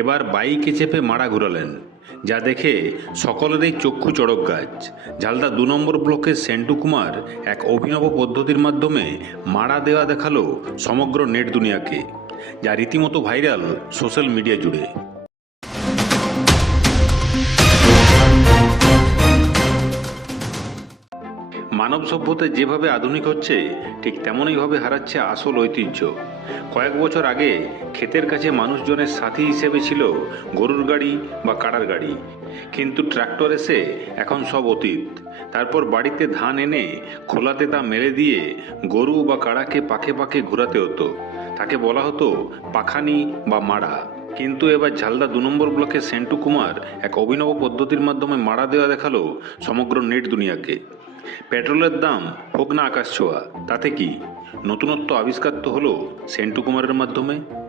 এবার বাইকে চেপে মারা ঘুরালেন, যা দেখে সকলেরই চক্ষু চড়ক গাছ। ঝালদা দু নম্বর ব্লকের সেন্টু কুমার এক অভিনব পদ্ধতির মাধ্যমে মারা দেওয়া দেখাল সমগ্র নেট দুনিয়াকে, যা রীতিমতো ভাইরাল সোশ্যাল মিডিয়া জুড়ে। মানব সভ্যতা যেভাবে আধুনিক হচ্ছে, ঠিক তেমনইভাবে হারাচ্ছে আসল ঐতিহ্য। কয়েক বছর আগে ক্ষেতের কাছে মানুষজনের সাথী হিসেবে ছিল গরুর গাড়ি বা কাড়ার গাড়ি। কিন্তু ট্রাক্টর এসে এখন সব অতীত। তারপর বাড়িতে ধান এনে খোলাতে তা মেলে দিয়ে গরু বা কাড়াকে পাখে পাখে ঘোরাতে হতো। তাকে বলা হতো পাখানি বা মাড়া। কিন্তু এবার ঝালদা দু নম্বর ব্লকের সেন্টু কুমার এক অভিনব পদ্ধতির মাধ্যমে মারা দেওয়া দেখাল সমগ্র নেট দুনিয়াকে। পেট্রোলের দাম হোক না আকাশ ছোঁয়া, তাতে কি নতুনত্ব আবিষ্কার তো হলো সেন্টু কুমারের মাধ্যমে?